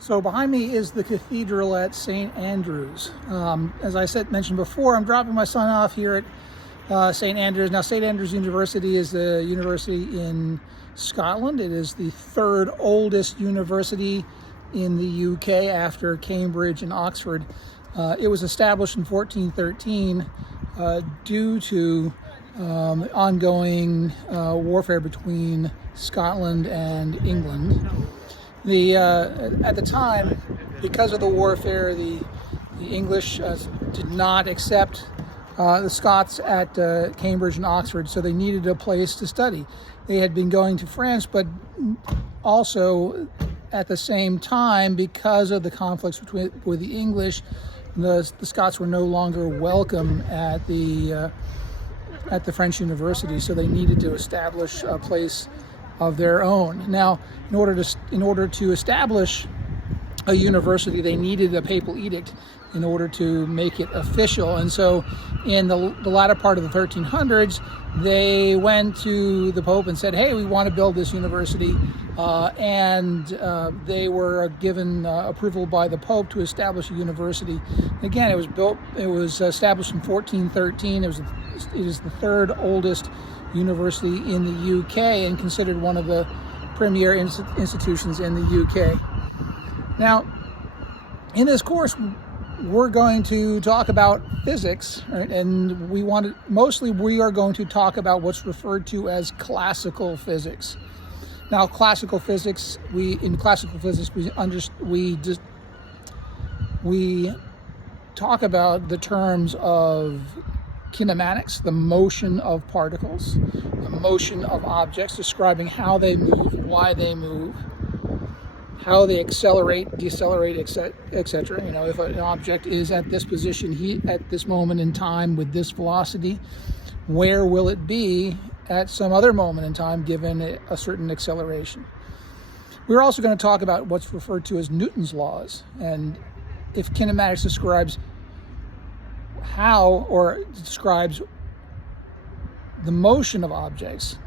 So behind me is the cathedral at St. Andrews. As I mentioned before, I'm dropping my son off here at St. Andrews. Now, St. Andrews University is a university in Scotland. It is the third oldest university in the UK after Cambridge and Oxford. It was established in 1413 due to ongoing warfare between Scotland and England. At the time, because of the warfare, the English did not accept the Scots at Cambridge and Oxford, so they needed a place to study. They had been going to France, but also at the same time, because of the conflicts with the English, the Scots were no longer welcome at the French university, so they needed to establish a place of their own. Now, in order to establish a university, they needed a papal edict in order to make it official. And so in the latter part of the 1300s, they went to the Pope and said, hey, we want to build this university. And they were given approval by the Pope to establish a university. Again, it was established in 1413. It is the third oldest university in the UK and considered one of the premier institutions in the UK. Now, in this course, we're going to talk about physics, right? And we are going to talk about what's referred to as classical physics. Now, classical physics, we talk about the terms of kinematics, the motion of particles, the motion of objects, describing how they move, why they move, how they accelerate, decelerate, etc. You know, if an object is at this position at this moment in time with this velocity, where will it be at some other moment in time given a certain acceleration? We're also going to talk about what's referred to as Newton's laws, and if kinematics describes the motion of objects,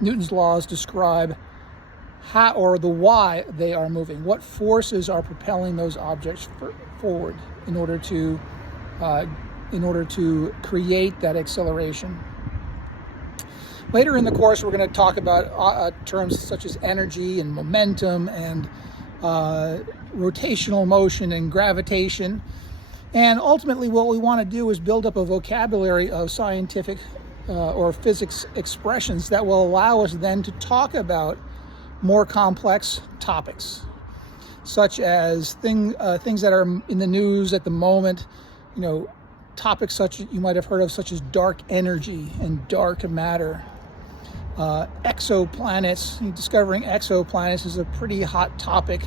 Newton's laws describe how or the why they are moving, what forces are propelling those objects forward in order to create that acceleration. Later in the course, we're going to talk about terms such as energy and momentum and rotational motion and gravitation. And ultimately, what we want to do is build up a vocabulary of scientific or physics expressions that will allow us then to talk about more complex topics, such as things that are in the news at the moment. You know, topics such as you might have heard of, such as dark energy and dark matter. Exoplanets. Discovering exoplanets is a pretty hot topic.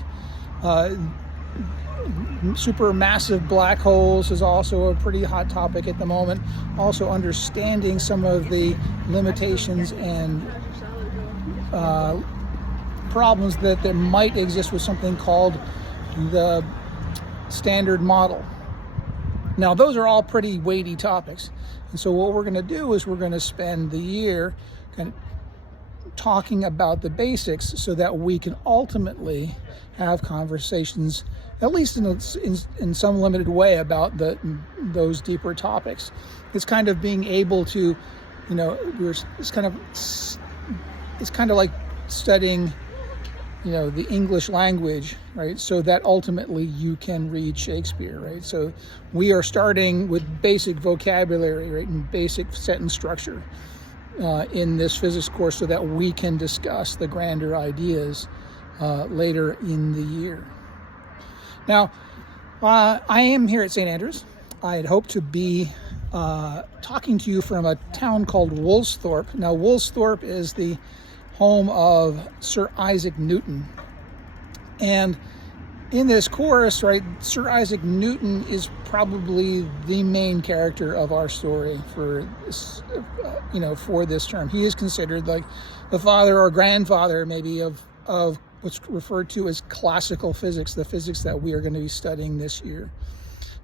Supermassive black holes is also a pretty hot topic at the moment. Also understanding some of the limitations and problems that there might exist with something called the Standard Model. Now, those are all pretty weighty topics. And so what we're going to do is we're going to spend the year kind of talking about the basics so that we can ultimately have conversations, at least in some limited way, about those deeper topics. It's kind of being able to, you know, it's kind of like studying, you know, the English language, right? So that ultimately you can read Shakespeare, right? So we are starting with basic vocabulary, right, and basic sentence structure in this physics course so that we can discuss the grander ideas later in the year. Now, I am here at St. Andrews. I had hoped to be talking to you from a town called Woolsthorpe. Now, Woolsthorpe is the home of Sir Isaac Newton. And in this course, right, Sir Isaac Newton is probably the main character of our story for this, for this term. He is considered like the father or grandfather, maybe, of what's referred to as classical physics, the physics that we are going to be studying this year.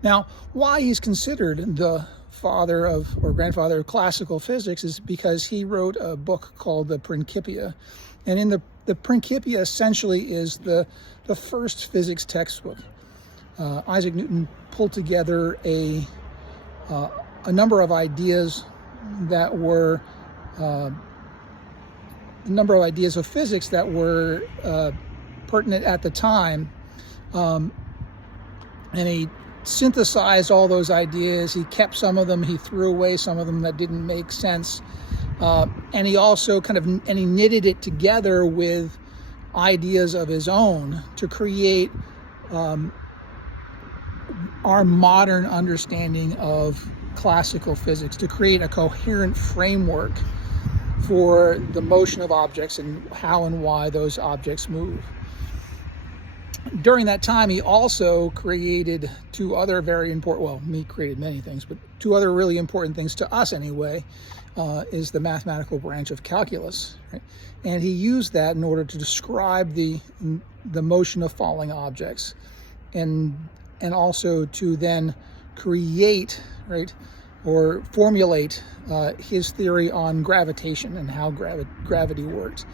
Now, why he's considered the father of or grandfather of classical physics is because he wrote a book called the Principia. And in the the Principia essentially is the first physics textbook. Isaac Newton pulled together a number of ideas that were a number of ideas of physics that were pertinent at the time, and he synthesized all those ideas. He kept some of them, he threw away some of them that didn't make sense, and he also he knitted it together with ideas of his own to create our modern understanding of classical physics, to create a coherent framework for the motion of objects and how and why those objects move. During that time, he also created two other very important, well, he created many things, but two other really important things to us anyway, is the mathematical branch of calculus. Right? And he used that in order to describe the motion of falling objects, and also to then create, right, or formulate his theory on gravitation and how gravity works.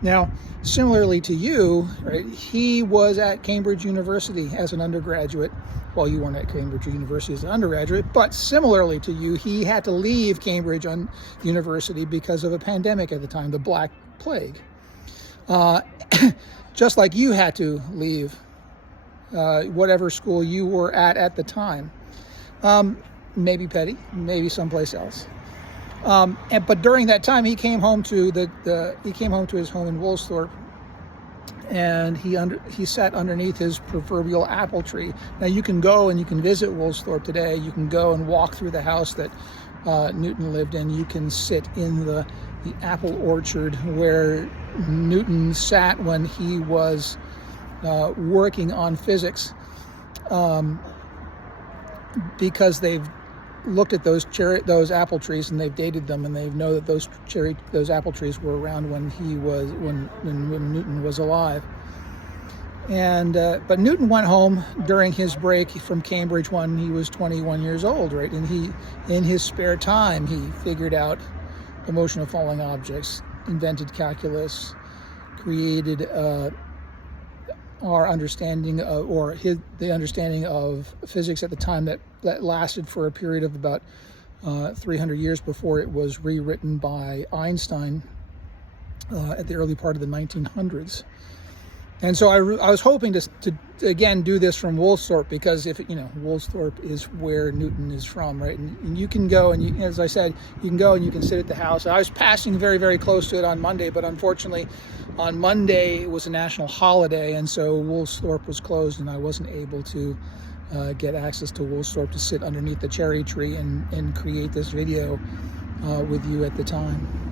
Now, similarly to you, right, he was at Cambridge University as an undergraduate. Well, you weren't at Cambridge University as an undergraduate, but similarly to you, he had to leave Cambridge University because of a pandemic at the time, the Black Plague. Just like you had to leave whatever school you were at the time. Maybe Petty, maybe someplace else. But during that time, he came home to his home in Woolsthorpe, and he sat underneath his proverbial apple tree. Now you can go and you can visit Woolsthorpe today. You can go and walk through the house that Newton lived in. You can sit in the apple orchard where Newton sat when he was working on physics, because they've looked at those apple trees and they've dated them, and they know that those apple trees were around when Newton was alive. And but Newton went home during his break from Cambridge when he was 21 years old, right? And he, in his spare time, he figured out the motion of falling objects, invented calculus, created our understanding of, the understanding of physics at the time that lasted for a period of about 300 years before it was rewritten by Einstein at the early part of the 1900s. And so I was hoping to again do this from Woolsthorpe, because Woolsthorpe is where Newton is from, right? And you can go and as I said, you can go and you can sit at the house. I was passing very, very close to it on Monday, but unfortunately on Monday it was a national holiday, and so Woolsthorpe was closed, and I wasn't able to get access to Woolsthorpe to sit underneath the cherry tree and create this video with you at the time.